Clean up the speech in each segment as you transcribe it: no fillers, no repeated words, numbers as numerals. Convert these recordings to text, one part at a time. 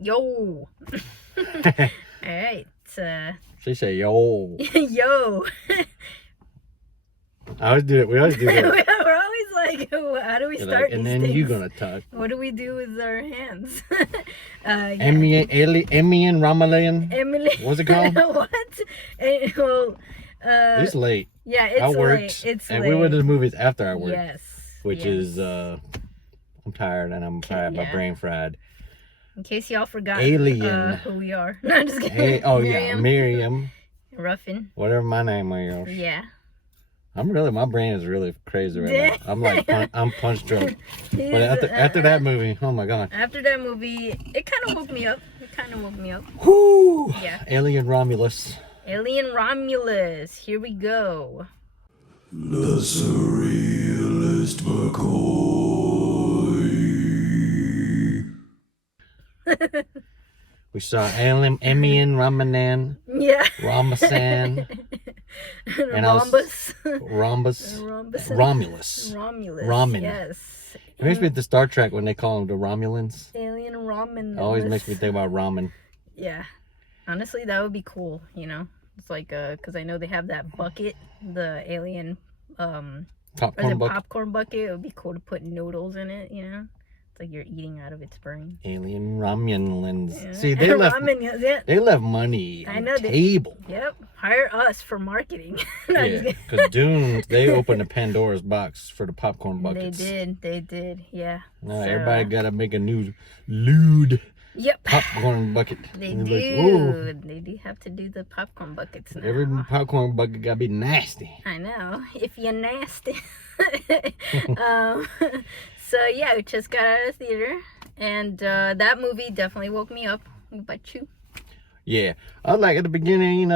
Yo. Alright. She say yo. Yo. We always do that. We're always like, how do we start like, and these then things? you're gonna talk. What do we do with our hands? Emmy and Romulus. Emily. What's it called? What? Well, It's late. yeah, it's I worked, late. It's and late. we went to the movies after I worked. Yes. Which is I'm tired and I'm fried. My brain fried. In case y'all forgot Alien. who we are. No, I'm just kidding. Miriam. Ruffin. Whatever my name is. Yeah. My brain is really crazy right now. I'm like, I'm punch drunk. But after that movie, oh my God. After that movie, it kind of woke me up. Whoo! Yeah. Alien Romulus. Alien Romulus. Here we go. The surrealist McCoy. We saw Emmy and Ramanan. Yeah. Ramasan. And Romulus. Ramen. Yes. It makes me think of Star Trek when they call them the Romulans. Alien Ramen. Always makes me think about ramen. Yeah. Honestly, that would be cool, It's like, because I know they have that bucket, the alien, popcorn bucket. It would be cool to put noodles in it, It's like you're eating out of its brain. Alien Romulans. Yeah. See, they left money on the table. Yep. Hire us for marketing. Yeah, because Dune, they opened the Pandora's box for the popcorn buckets. They did, yeah. Now everybody got to make a new lewd popcorn bucket. They do. They do have to do the popcorn buckets now. Every popcorn bucket got to be nasty. I know. If you're nasty. So yeah, we just got out of the theater, and that movie definitely woke me up. What about you? Yeah, I was like at the beginning,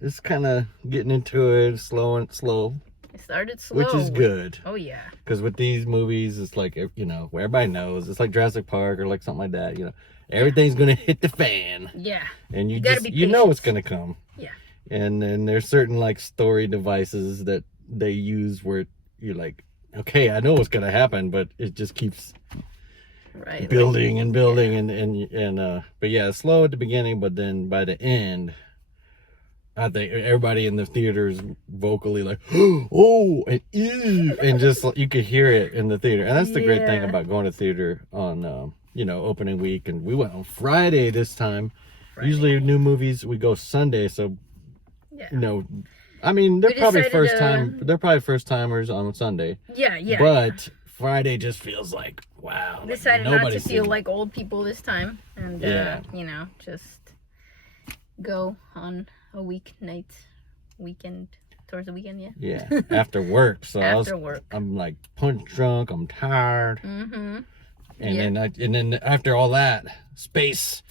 it's kind of getting into it slow. It started slow, which is good. Oh yeah. Because with these movies, it's like where everybody knows it's like Jurassic Park or like something like that. Everything's gonna hit the fan. Yeah. And you know it's gonna come. Yeah. And then there's certain like story devices that they use where you're like, okay, I know what's gonna happen, but it just keeps building and building and but yeah, slow at the beginning, but then by the end, I think everybody in the theaters vocally like, oh, and ew, and just you could hear it in the theater, and that's the great thing about going to theater on opening week, and we went on Friday this time. Usually new movies we go Sunday, so I mean, they're probably first timers on Sunday. Yeah. But Friday just feels like, wow. Decided not to feel like old people this time, and just go on a weekend towards the weekend. Yeah, after work. So I'm like punch drunk. I'm tired. Mm-hmm. And then after all that, space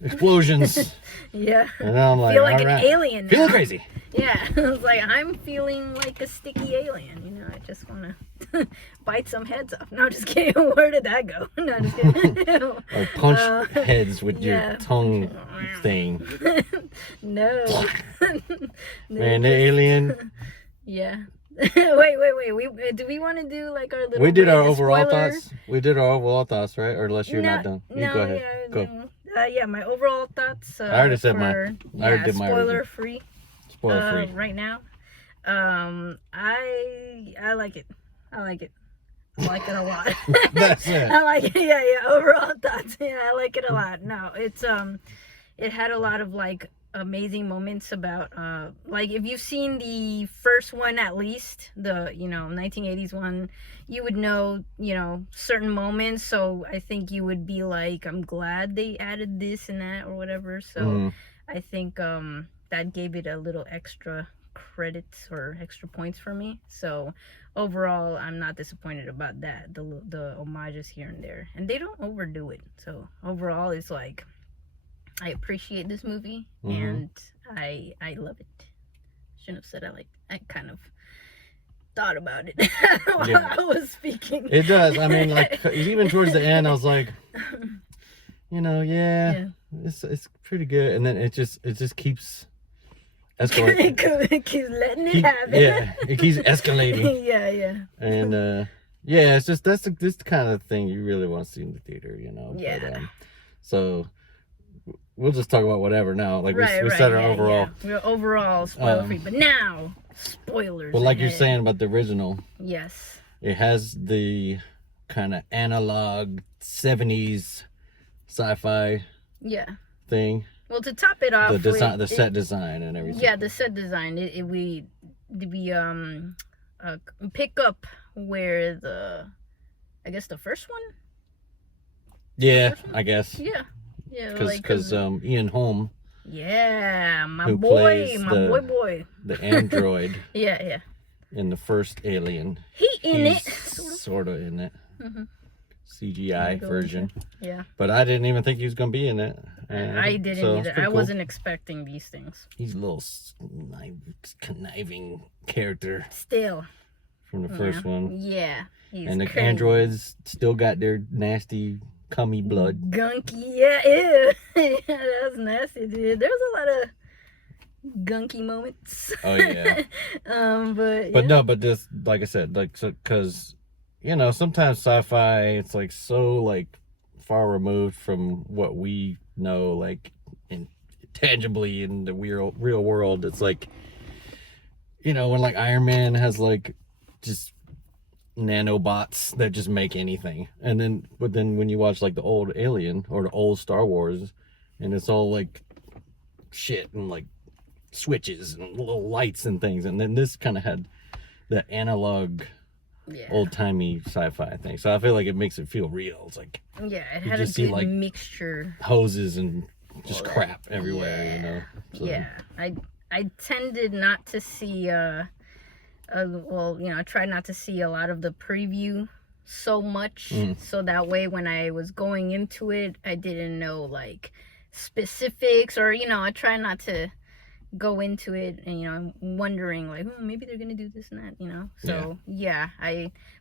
explosions. Yeah. And then I'm like, feel like an alien. Feeling crazy. Yeah. I was like, I'm feeling like a sticky alien. I just want to bite some heads off. No, just kidding. Where did that go? No, just kidding. Or punch heads with your tongue thing. No. Man, the alien. Yeah. Wait. Do we want to do like our little? We did our overall thoughts. We did our overall thoughts, right? Or unless you're not done. You go ahead. Go. Yeah, my overall thoughts. I already said mine. I already did mine. Spoiler free. Spoiler free. Right now. I like it. I like it a lot. That's it. I like it. Yeah. Overall thoughts. Yeah, I like it a lot. No, it's it had a lot of like amazing moments about like if you've seen the first one, at least the 1980s one, you would know certain moments, so I think you would be like, I'm glad they added this and that or whatever. So I think that gave it a little extra credits or extra points for me. So overall, I'm not disappointed about that, the homages here and there, and they don't overdo it. So overall, it's like, I appreciate this movie, and I love it. Shouldn't have said I kind of thought about it while I was speaking. It does. I mean, like, even towards the end, I was like, it's pretty good, and then it just keeps escalating. It keeps letting it happen. Yeah, it keeps escalating. Yeah. And it's just that's the kind of thing you really want to see in the theater, Yeah. But, So we'll just talk about whatever now. Like Right, we right, said our yeah, overall. Yeah. We're overall spoiler free, but now spoilers. Well, like you're ahead. saying about the original, Yes. it has the kind of analog 70s sci-fi Yeah. thing. Well, to top it off, The design, the set design, and everything. Yeah, the set design. We pick up where I guess the first one. Yeah, I guess. Yeah. Yeah. Because Ian Holm. Yeah, my who boy, plays my boy. The android. Yeah. In the first Alien. He's sort of in it. Mm-hmm. CGI version. Yeah. But I didn't even think he was going to be in it. I didn't either. I wasn't expecting these things. He's a little conniving character. Still. From the first one. Yeah. And the androids still got their nasty, cummy blood. Gunky. Yeah, ew. Yeah, that was nasty, dude. There was a lot of gunky moments. Oh, yeah. But this, like I said, like, so, because, you know, sometimes sci-fi, it's like so, like, far removed from what we know, like, tangibly in the real world. It's like, you know, when like Iron Man has like just nanobots that just make anything, but then when you watch like the old Alien or the old Star Wars, and it's all like shit and like switches and little lights and things, and then this kind of had the analog, old-timey sci-fi thing. So I feel like it makes it feel real. It's like, yeah, it had a good like mixture, hoses and just crap everywhere, you know. So. Yeah, I tended not to see well, you know, I tried not to see a lot of the preview so much, so that way when I was going into it, I didn't know like specifics, or you know, I try not to go into it and, you know, wondering like, oh, maybe they're gonna do this and that, you know. So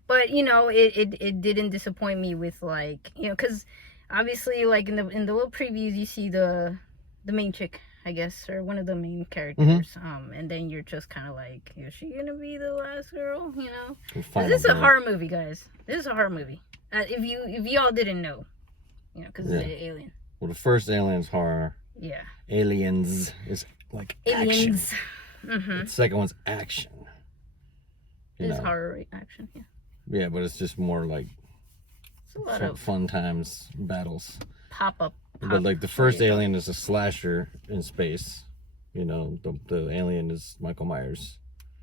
but you know, it didn't disappoint me with like, you know, because obviously like in the little previews you see the main chick, I guess, or one of the main characters, and then you're just kind of like, is she gonna be the last girl, you know? This is a horror movie, guys. This is a horror movie. If y'all didn't know, you know, because it's an Alien. Well, the first Alien's horror. Yeah. Aliens is like Aliens. Action. The second one's action. It's horror action, yeah. Yeah, but it's just more like a lot of fun times, battles. Pop-up. But like the first Alien is a slasher in space. You know, the Alien is Michael Myers.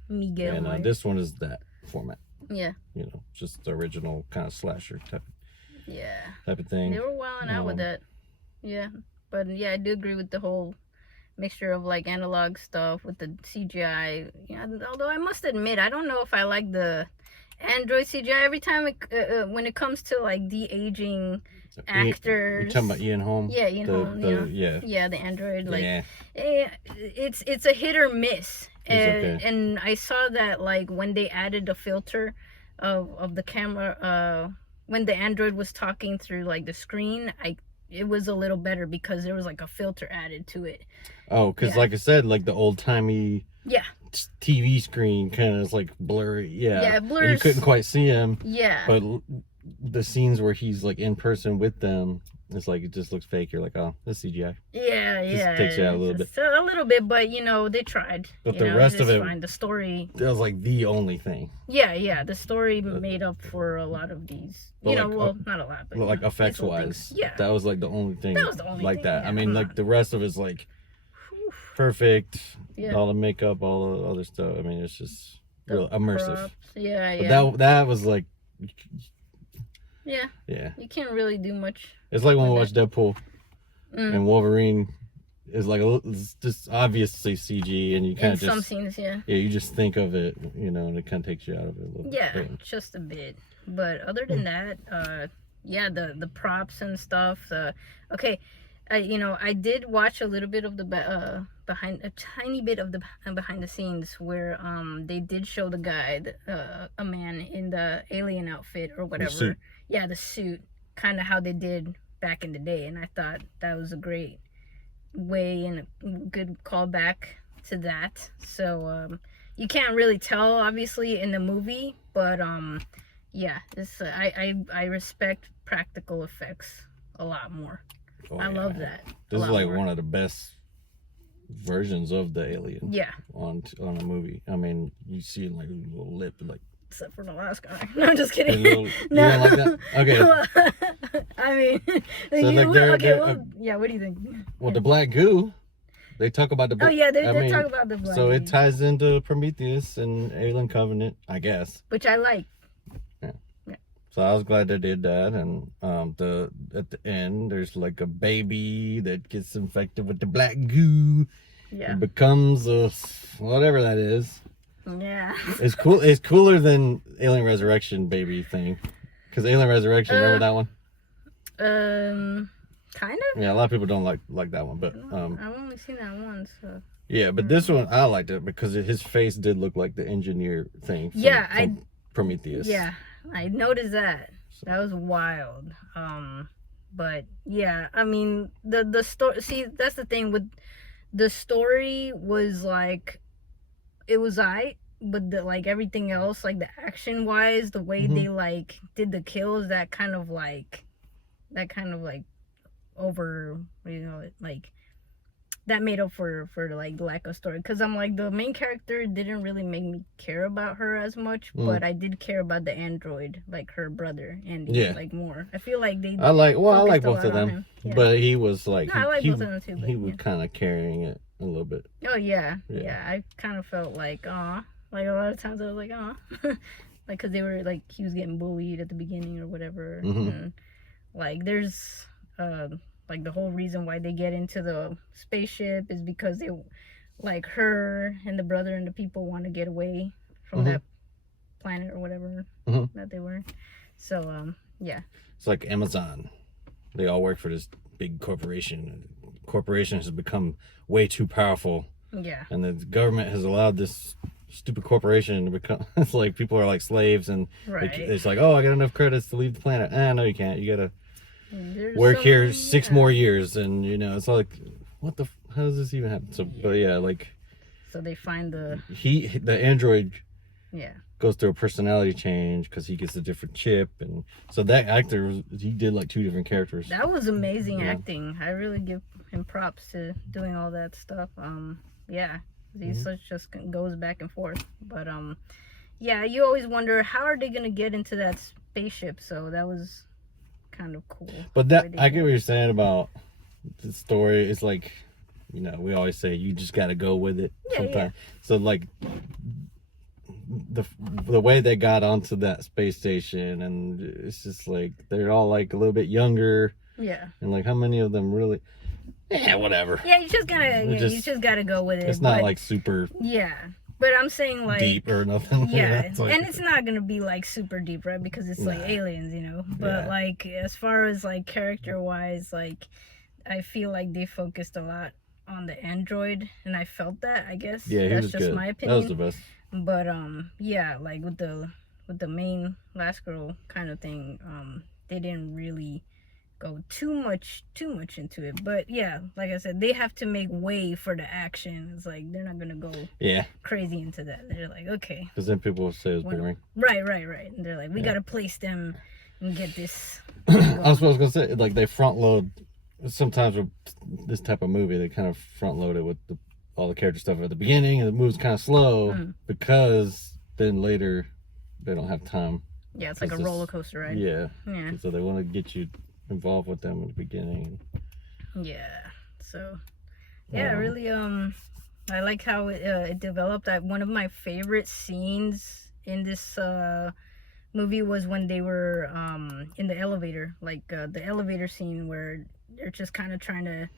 Miguel and Myers. This one is that format. Yeah. You know, just the original kind of slasher type of thing. They were wilding out with that. Yeah. But yeah, I do agree with the whole mixture of like analog stuff with the CGI. Yeah, although I must admit, I don't know if I like the android CGI every time when it comes to like de-aging actors. You're talking about Ian Holm? Yeah, Ian Holm. Yeah, the android. Like, it's a hit or miss. And I saw that like when they added the filter of the camera, when the android was talking through like the screen, it was a little better because there was like a filter added to it. Oh, because like I said, like the old timey TV screen kind of is like blurry. Yeah, blurs. And you couldn't quite see him. Yeah. But the scenes where he's like in person with them, it's like it just looks fake. You're like, oh, that's CGI. Yeah, takes you out a little bit. A little bit, but you know they tried. But the rest of it, fine. The story. That was like the only thing. Yeah. The story made up for a lot of these. You know, well, not a lot, but like effects wise. Yeah. That was like the only thing. That was the only like thing, that. I mean, like the rest of it's like perfect. Yeah. All the makeup, all the other stuff. I mean, it's just real immersive. Props. Yeah. But that was like. Yeah. You can't really do much. It's like when we watch Deadpool and Wolverine is like it's just obviously CG, and you kind of just some scenes, yeah, you just think of it, you know, and it kind of takes you out of it a little bit. Just a bit. But other than that, the props and stuff. You know, I did watch a little bit of the tiny bit of the behind the scenes where they did show the guy, a man in the alien outfit or whatever. The suit. Yeah, the suit, kind of how they did back in the day, and I thought that was a great way and a good callback to that. So you can't really tell obviously in the movie, but I respect practical effects a lot more. Oh, I love that. This is like one of the best versions of the alien. Yeah. On a movie. I mean, you see like a little lip, like. Except for the last guy. No, I'm just kidding. You don't like that? Okay. I mean, So like yeah. What do you think? Well, the black goo. They talk about the. Oh yeah, they talk about the black. So it ties into Prometheus and Alien Covenant, I guess. Which I like. So I was glad they did that, and at the end there's like a baby that gets infected with the black goo. Yeah. It becomes a whatever that is. Yeah. It's cool. It's cooler than Alien Resurrection baby thing, because Alien Resurrection, remember that one? Kind of. Yeah, a lot of people don't like that one, but I've only seen that once. So. Yeah, but this one I liked it because his face did look like the engineer thing. From Prometheus. Yeah. I noticed that. That was wild. But yeah, I mean the story. See, that's the thing with the story was like, it was but like everything else, like the action wise, the way they like did the kills, that kind of like over, like that made up for like lack of story, because I'm like, the main character didn't really make me care about her as much, but I did care about the android, like her brother Andy, like more. I feel like I like both of them, but he was like, I like both of them too, but, he was kind of carrying it a little bit. Oh yeah. I kind of felt like, like a lot of times I was like, like, because they were like, he was getting bullied at the beginning or whatever, and like there's like the whole reason why they get into the spaceship is because they, like, her and the brother and the people want to get away from that planet or whatever that they were. So yeah, it's like Amazon. They all work for this big corporation. Corporation has become way too powerful. Yeah. And the government has allowed this stupid corporation to become, it's like people are like slaves, and it's like, oh, I got enough credits to leave the planet. No, you can't. You gotta work here 6 more years, and it's like, what the, how does this even happen? So but yeah, like, so they find the android yeah goes through a personality change because he gets a different chip, and so that actor, he did like 2 different characters. That was amazing acting. I really give him props to doing all that stuff. Yeah, he just goes back and forth, but yeah, you always wonder how are they gonna get into that spaceship, so that was kind of cool. But that, I get what you're saying about the story. It's like, we always say you just got to go with it sometimes. So like the way they got onto that space station, and it's just like they're all like a little bit younger. Yeah. And like, how many of them really? Yeah, whatever. Yeah, you just gotta go with it. It's not like super. Yeah. But I'm saying, like, deep or nothing. Yeah, and it's not gonna be like super deep, right? Because it's like aliens, But like, as far as like character wise, like, I feel like they focused a lot on the android, and I felt that. I guess that's just my opinion. That was the best. But yeah, like with the main last girl kind of thing, they didn't really go too much into it, but yeah, like I said, they have to make way for the action. It's like they're not gonna go crazy into that. They're like, okay, because then people will say it's boring. Right. And they're like, we gotta place them and get this. That's what I was gonna say. Like, they front load sometimes with this type of movie. They kind of front load it with all the character stuff at the beginning, and it moves kind of slow because then later they don't have time. Yeah, it's like a roller coaster ride. Yeah. So they want to get you involved with them in the beginning. Yeah. So yeah, really I like how it developed. One of my favorite scenes in this movie was when they were in the elevator, like the elevator scene where they're just kind of trying to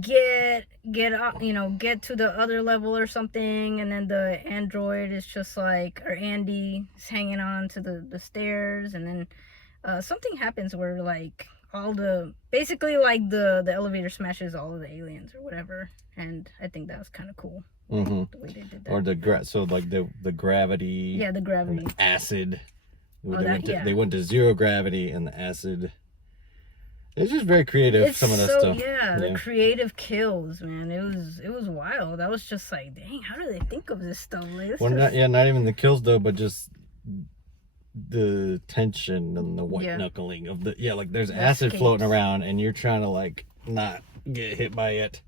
get up, get to the other level or something, and then the android is just like, or Andy is hanging on to the stairs, and then something happens where like basically like the elevator smashes all of the aliens or whatever, and I think that was kind of cool. The way they did that. Or so like the gravity. Yeah, the gravity. The acid. They went to 0 gravity, and the acid. It's just very creative. Some of that stuff. Yeah, the creative kills, man. It was wild. I was just like, dang, how do they think of this stuff? Like, not even the kills though, but just the tension and the white Yeah. knuckling of the like there's The acid floating escapes. around and you're trying to like not get hit by it,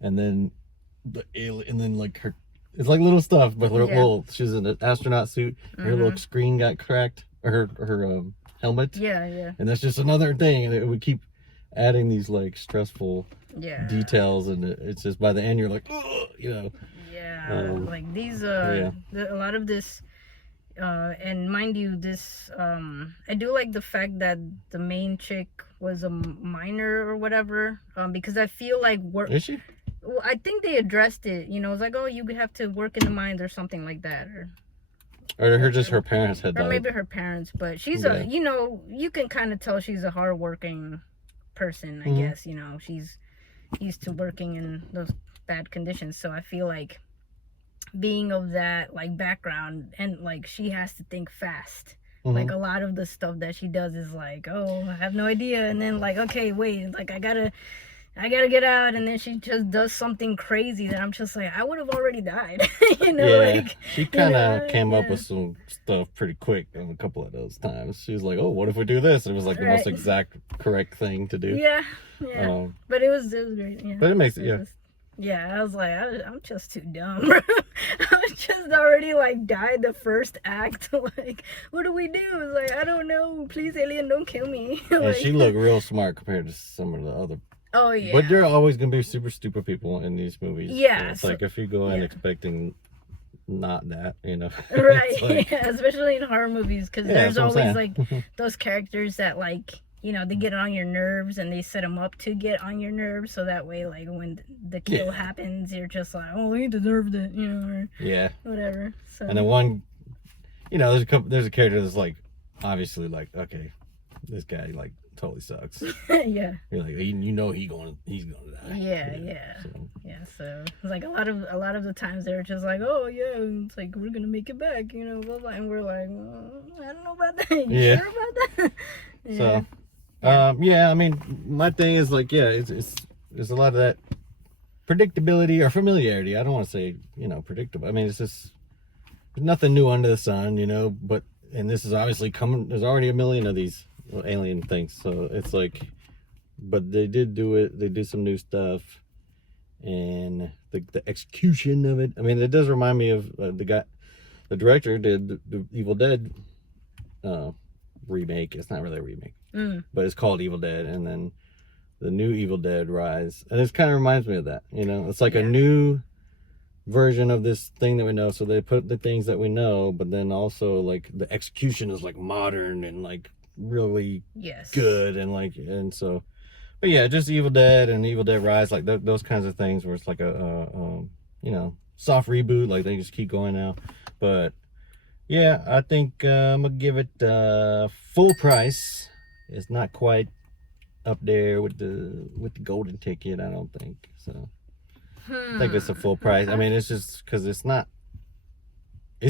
and then like her, it's like little stuff, but her Yeah. little, she's in an astronaut suit, her little screen got cracked, or her helmet, Yeah. and that's just another thing, and it would keep adding these like stressful Yeah. details, and it's just by the end you're like, ugh, Yeah. Like these yeah. a lot of this and mind you, this I do like the fact that the main chick was a minor or whatever, because I feel like Is she? well, I think they addressed it, it's like, oh, you have to work in the mines or something like that, Or her parents had or died. maybe her parents, but she's Yeah. you can kind of tell she's a hardworking person, I guess. She's used to working in those bad conditions, so I feel like being of that like background, and like she has to think fast. Like a lot of the stuff that she does is like, oh, I have no idea, and then like, okay, wait, like I gotta get out, and then she just does something crazy that I'm just like, I would have already died. Like she kind of came up with some stuff pretty quick on a couple of those times. She was like, oh, what if we do this? And it was like the most exact correct thing to do. Yeah. But it was great. Yeah. But it makes it, I was like, I'm just too dumb. I was just already like died the first act. Like, what do we do? It's like, I don't know. Please, alien, don't kill me. And Like, she looked real smart compared to some of the other. oh yeah. But there are always gonna be super stupid people in these movies. Yeah, It's so- like if you go in expecting not that, Right. It's like, Yeah, especially in horror movies, because Yeah, there's that's what I'm always saying. like those characters that like, they get on your nerves, and they set them up to get on your nerves, so that way like when the kill happens, you're just like, oh, he deserved it, or yeah. whatever. So And then one, there's a character that's like, obviously like, okay, this guy like totally sucks. yeah. You're like, he's gonna die. Yeah. So, So it's like a lot of the times they're just like, oh yeah, it's like we're gonna make it back, blah, blah, and we're like, I don't know about that. You Yeah. sure about that? So, I mean, my thing is like, it's a lot of that predictability or familiarity. I don't want to say, predictable. I mean, it's just there's nothing new under the sun, and this is obviously coming. There's already a million of these alien things, so it's like, but they did do it. They did some new stuff, and the execution of it. I mean, it does remind me of the director did the Evil Dead remake. It's not really a remake, but it's called Evil Dead, and then the new Evil Dead Rise, and it kind of reminds me of that. It's like a new version of this thing that we know. So they put the things that we know, but then also like the execution is like modern and like really good, and so. But yeah, just Evil Dead and Evil Dead Rise, like those kinds of things where it's like a soft reboot, like they just keep going now. But yeah, I think I'm gonna give it full price. It's not quite up there with the golden ticket, I don't think. So I think it's a full price. I mean, it's just because it's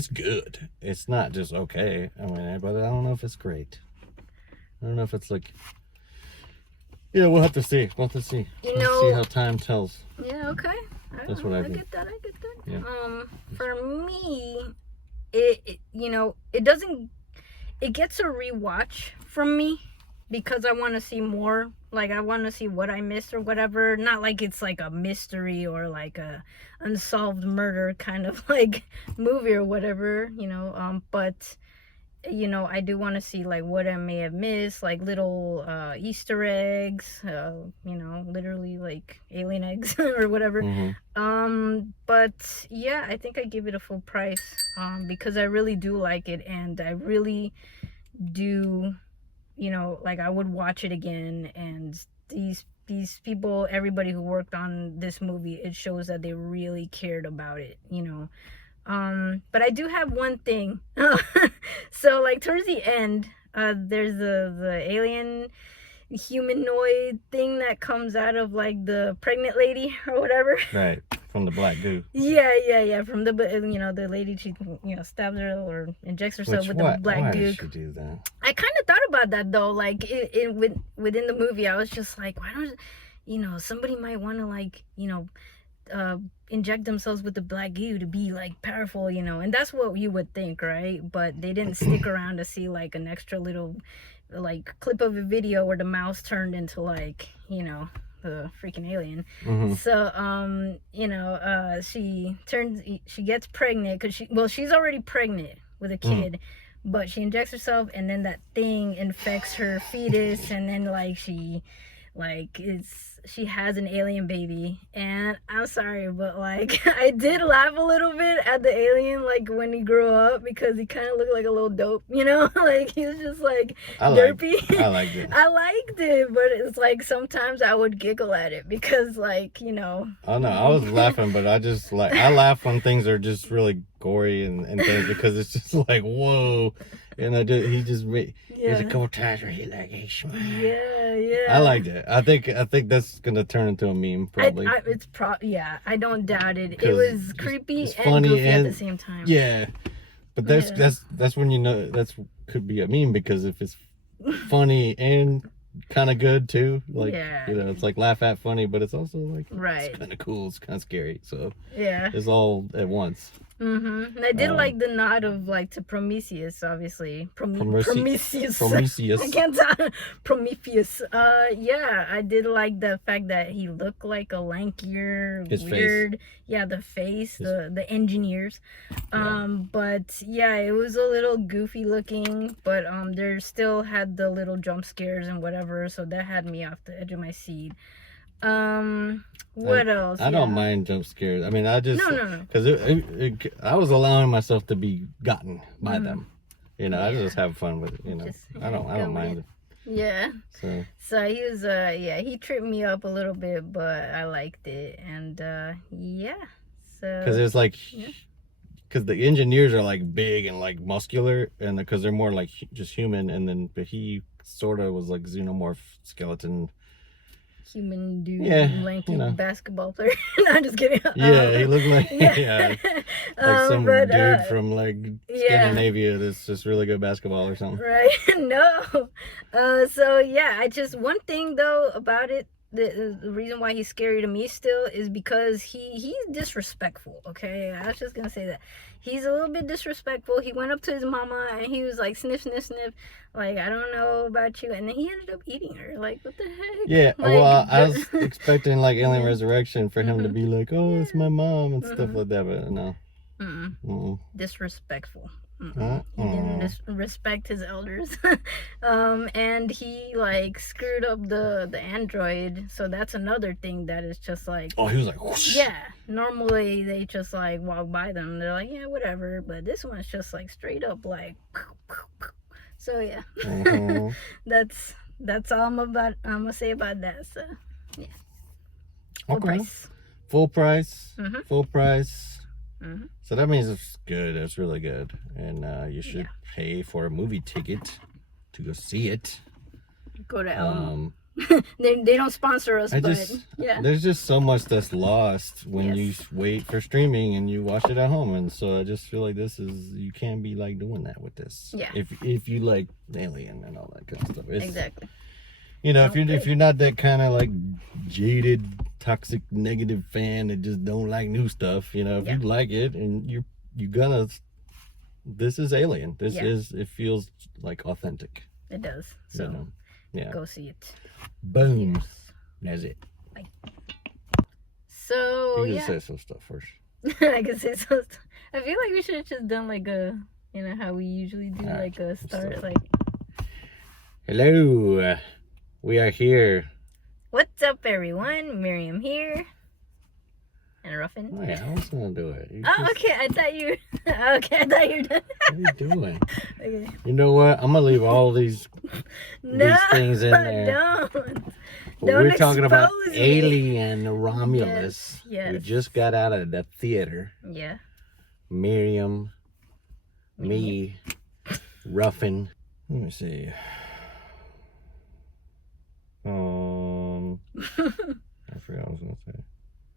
good. It's not just okay. I mean, but I don't know if it's great. I don't know if it's like. Yeah, we'll have to see. Let's see how time tells. Yeah, okay. That's what I think. get that. Yeah. For me, it doesn't. It gets a rewatch from me because I want to see more. Like, I want to see what I missed or whatever. Not like it's like a mystery or like a unsolved murder kind of like movie or whatever, but I do want to see like what I may have missed, like little Easter eggs, literally like alien eggs or whatever. But yeah, I think I give it a full price because I really do like it, and I really do, like I would watch it again. And these people, everybody who worked on this movie, it shows that they really cared about it, but I do have one thing. So like towards the end, there's the alien humanoid thing that comes out of like the pregnant lady or whatever. Right, from the black goo. Yeah. From the the lady, she stabs her or injects herself with the black goo. Why did she do that? I kind of thought about that though. Like within the movie, I was just like, why don't somebody might want to like inject themselves with the black goo to be like powerful, you know, and that's what you would think, right? But they didn't stick around to see like an extra little like clip of a video where the mouse turned into like, you know, the freaking alien. So you know, she gets pregnant because she's already pregnant with a kid, but she injects herself, and then that thing infects her fetus, and then like she has an alien baby. And I'm sorry, but like I did laugh a little bit at the alien, like when he grew up, because he kind of looked like a little dope, you know. Like he was just like derpy. I liked it. I liked it, but it's like sometimes I would giggle at it because, like, you know. I know, I was laughing, but I just like, I laugh when things are just really gory and things, because it's just like, whoa. And he just made, there's a couple times where he like, hey, smile. Yeah. I liked it. I think that's gonna turn into a meme probably. Yeah, I don't doubt it. It was creepy and funny goofy at the same time. Yeah, but that's when you know could be a meme, because if it's funny and kind of good too, like you know, it's like laugh at funny, but it's also like it's kind of cool, it's kind of scary. So yeah, it's all at once. And I did like the nod of like to Prometheus, obviously. Prometheus. I can't tell. Prometheus. Yeah, I did like the fact that he looked like a lankier, weird. Yeah, the face, the engineers. But yeah, it was a little goofy looking, but there still had the little jump scares and whatever, so that had me off the edge of my seat. What else? I don't mind jump scares. I mean, I just no. Because I was allowing myself to be gotten by them. You know, I just have fun with it. You know, I don't mind it. Yeah. So he was he tripped me up a little bit, but I liked it, and yeah. So because it's like because the engineers are like big and like muscular, and because they're more like just human, and then but he sort of was like xenomorph skeleton. Human dude, lanky you know. Basketball player. No, I'm just kidding. Yeah, he looked like like some dude from like Scandinavia that's just really good basketball or something. Right? No. So yeah, one thing though about it, the reason why he's scary to me still is because he's disrespectful. Okay, I was just gonna say that he's a little bit disrespectful. He went up to his mama and he was like, sniff, sniff, sniff, like, I don't know about you, and then he ended up eating her. Like, what the heck? Yeah, like, well, I was expecting like Alien Resurrection for him to be like, oh, it's my mom and stuff like that, but no. Disrespectful. He didn't respect his elders. And he like screwed up the android, so that's another thing that is just like, oh, he was like, whoosh. Yeah, normally they just like walk by them, they're like, yeah, whatever, but this one's just like straight up like, so yeah. That's all I'm gonna say about that. So yeah, full price. So that means it's good. It's really good, and you should pay for a movie ticket to go see it. Go to Elmo. They don't sponsor us, there's just so much that's lost when you wait for streaming and you watch it at home, and so I just feel like you can't be like doing that with this. Yeah. If you like Alien and all that kind of stuff. Exactly. You know, if you're not that kind of like jaded, toxic, negative fan that just don't like new stuff, you know, if you like it and you're gonna, this is Alien. It feels like authentic. It does. So go see it. Boom. Yes. That's it. Bye. So you can say some stuff first. I can say some stuff. I feel like we should have just done like a, you know how we usually do, like a start, like. Hello. We are here. What's up, everyone? Miriam here. And Ruffin. Oh, yeah, I was gonna do it. Okay. I thought you were done. What are you doing? Okay. You know what? I'm gonna leave all these things in there. Don't we're talking about Alien Romulus. Yes. We just got out of the theater. Yeah. Miriam, me, Ruffin. Let me see. I forgot what I was gonna say.